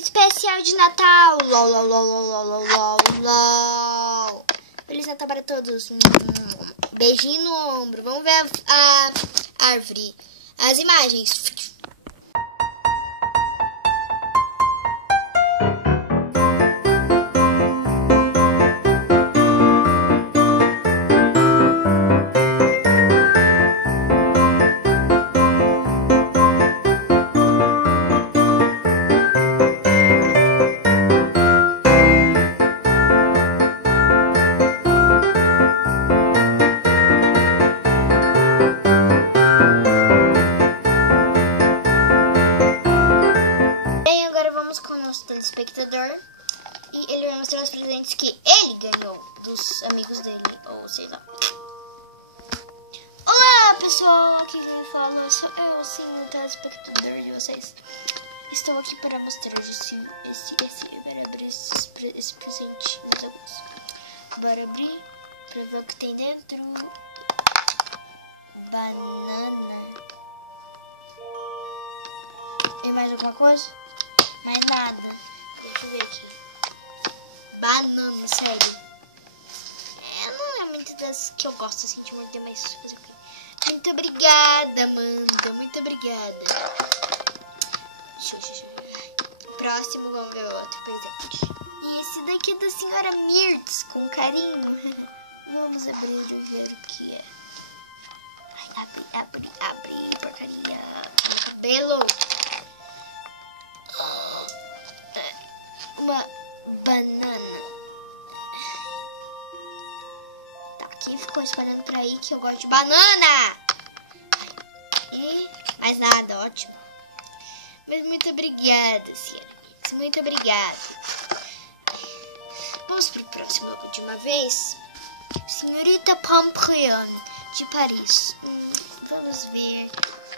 especial de Natal. Lol, lol, lol, lol, lol, lol, lol. Feliz Natal para todos. Beijinho no ombro. Vamos ver a árvore. As imagens. Telespectador, e ele vai mostrar os presentes que ele ganhou dos amigos dele, ou sei lá. Olá pessoal, aqui quem fala sou eu, sim, o telespectador de vocês. Estou aqui para mostrar para abrir esse presente, meus amigos. Bora abrir para ver o que tem dentro. Banana. Tem mais alguma coisa? Mais nada. Deixa eu ver aqui. Banana, sério. Não é muito das que eu gosto, assim, de morder, mas fazer o quê? Muito obrigada, Amanda. Muito obrigada. Próximo, vamos ver outro presente. E esse daqui é da senhora Mirtz, com carinho. Vamos abrir e ver o que é. Ai, abre, porcaria. Cabelo. Uma banana. Tá, quem ficou esperando pra ir que eu gosto de banana? E mais nada, ótimo. Mas muito obrigada, senhora. Muito obrigada. Vamos pro próximo logo de uma vez. Senhorita Pomprian, de Paris. Vamos ver.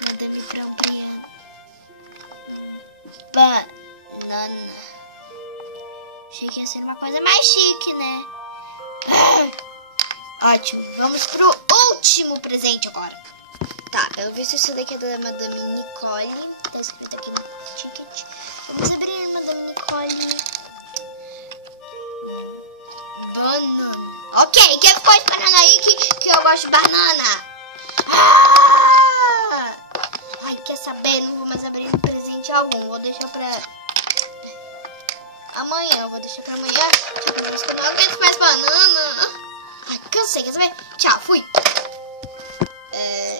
Madame Pomprian. Banana. Achei que ia ser uma coisa mais chique, né? Ótimo. Vamos pro último presente agora. Tá, pelo visto isso daqui é da Madame Nicole. Tá escrito aqui no ticket. Vamos abrir, Madame Nicole. Banana. Ok, quem ficou esperando aí que eu gosto de banana? Ai, quer saber? Não vou mais abrir presente algum. Vou deixar pra... amanhã, eu vou deixar pra amanhã. Porque eu não aguento mais banana. Ai, cansei, quer saber? Tchau, fui.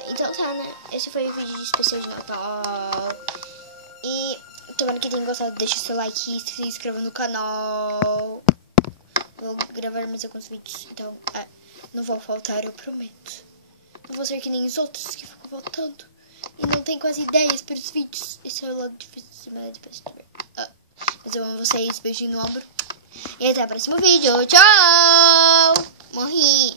Então tá, né? Esse foi o vídeo de especial de Natal. E tomara que tenham gostado. Deixa o seu like e se inscreva no canal. Vou gravar mais alguns vídeos. Então, não vou faltar, eu prometo. Não vou ser que nem os outros que ficam faltando. E não tem quase ideias para os vídeos. Esse é o lado difícil, mas depois de ver. Mas eu amo vocês, beijinho no ombro. E até o próximo vídeo. Tchau! Morri!